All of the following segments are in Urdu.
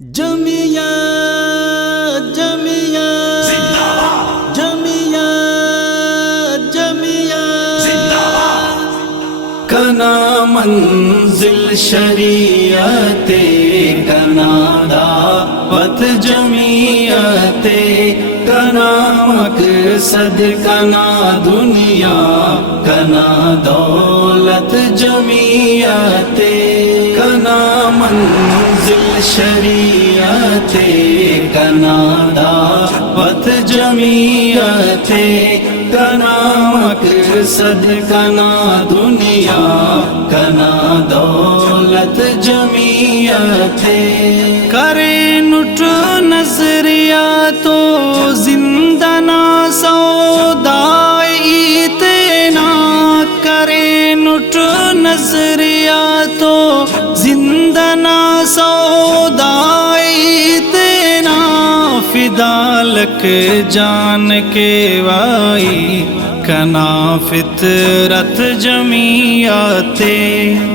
جمعیہ جمعیہ جمعیہ جمعیہ کنا منزل شریعت کنا دعوت جمعیت کنا مقصد کنا دنیا کنا دولت جمعیت کنا منزل شریعت کنا دعوت جمعیت کنا مقصد کنا دنیا کنا دولت جمعیت کرے نٹ نظریہ تو زندہ نا سودائی تینا کرے نٹ نظریہ تو زندہ نا سودائی تینا فدالک جان کے وائی کنا فطرت جمعیت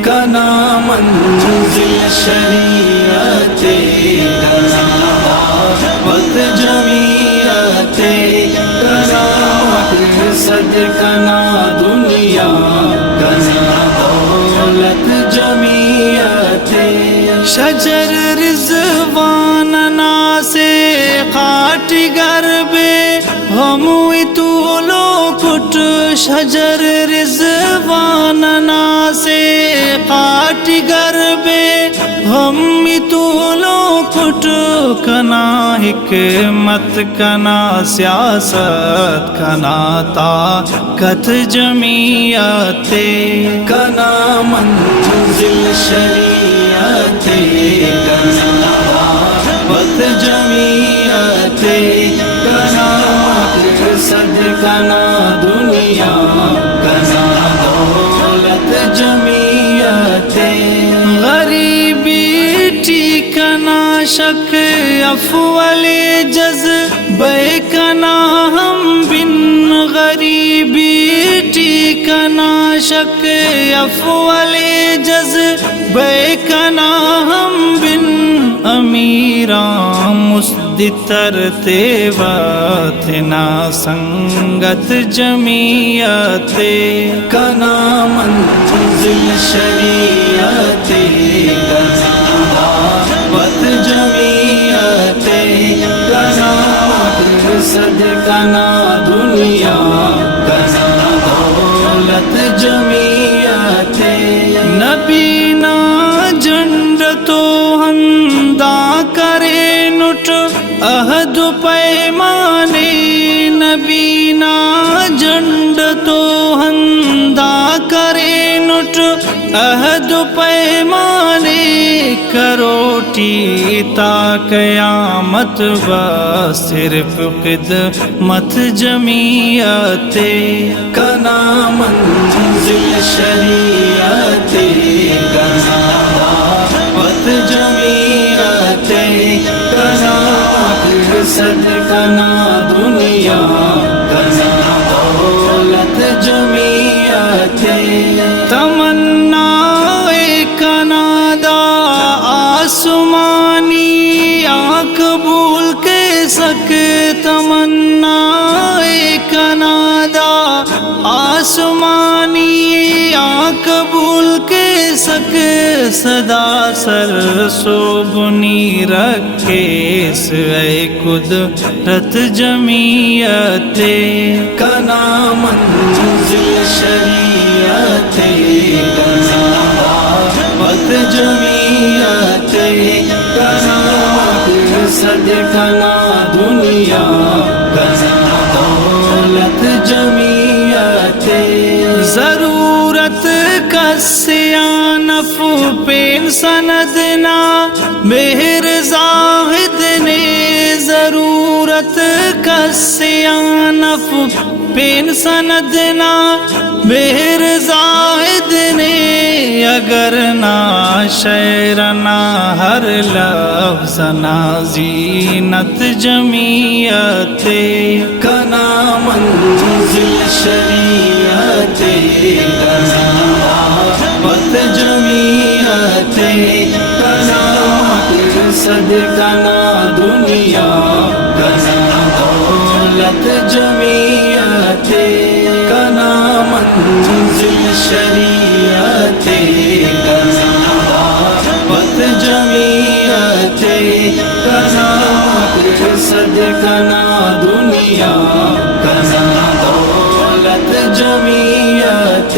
کنا منزل شریعت کنا دعوت جمعیت کنا مقصد کنا دنیا کنا دولت جمعیت شجر رضوان نا سے خاٹی گربے ہموی طولو کٹ شجر رضوان نا سے خاٹی گربے ہمی طولو کٹ کنا حکمت کنا سیاست کنا طاقت جمعیت کنا منزل شریعت کنا دعوت جمعیت کنا مقصد کنا دنیا کنا دولت جمعیت غریبی ٹھیکنا شک افول جذبے کنا ہم بن غریبی ٹھیکنا شک افول جذبے کنا ہم بن امیران مسدی ترتیباتنا سنگت جمعیت کنا منزل شریعت کنا دعوت جمعیت کنا مقصد کنا دنیا کنا دولت جمعیت نبی نا جنڈ تو ہندا کرے نٹ عہد پیمانے نبی نا جنڈ تو ہندا کرے نٹ عہد پیمانے کروٹی تا قیامت با صرف خدمت جمعیت کنا منزل شریعت کنا دعوت جمعیت کنا مقصد کنا دنیا کنا دولت جمعیت تمنا کنا دا آسمانی قبول کے سک تمنا کنا دا آسمانی قبول کے سک صدا سر سوبنی رکھے سے قدرت جمعیت کنا منزل شریعت کنا دعوت جمعیت کنا مقصد کنا دنیا کنا دولت جمعیت ضرورت کسیانف پین سندنا مہر زاہد نے ضرورت کسیانف پین سندنا مہر زاہد نے اگر نا شعرنا ہر لفظ نا زینت جمعیت کنا منزل شریعت کنا دعوت جمعیت کنا صدقہ نہ دنیا کنا دولت جمعیت کنا منزل شریعت کنا دعوت جمعیت کنا صدقہ نہ دنیا کنا دولت جمعیت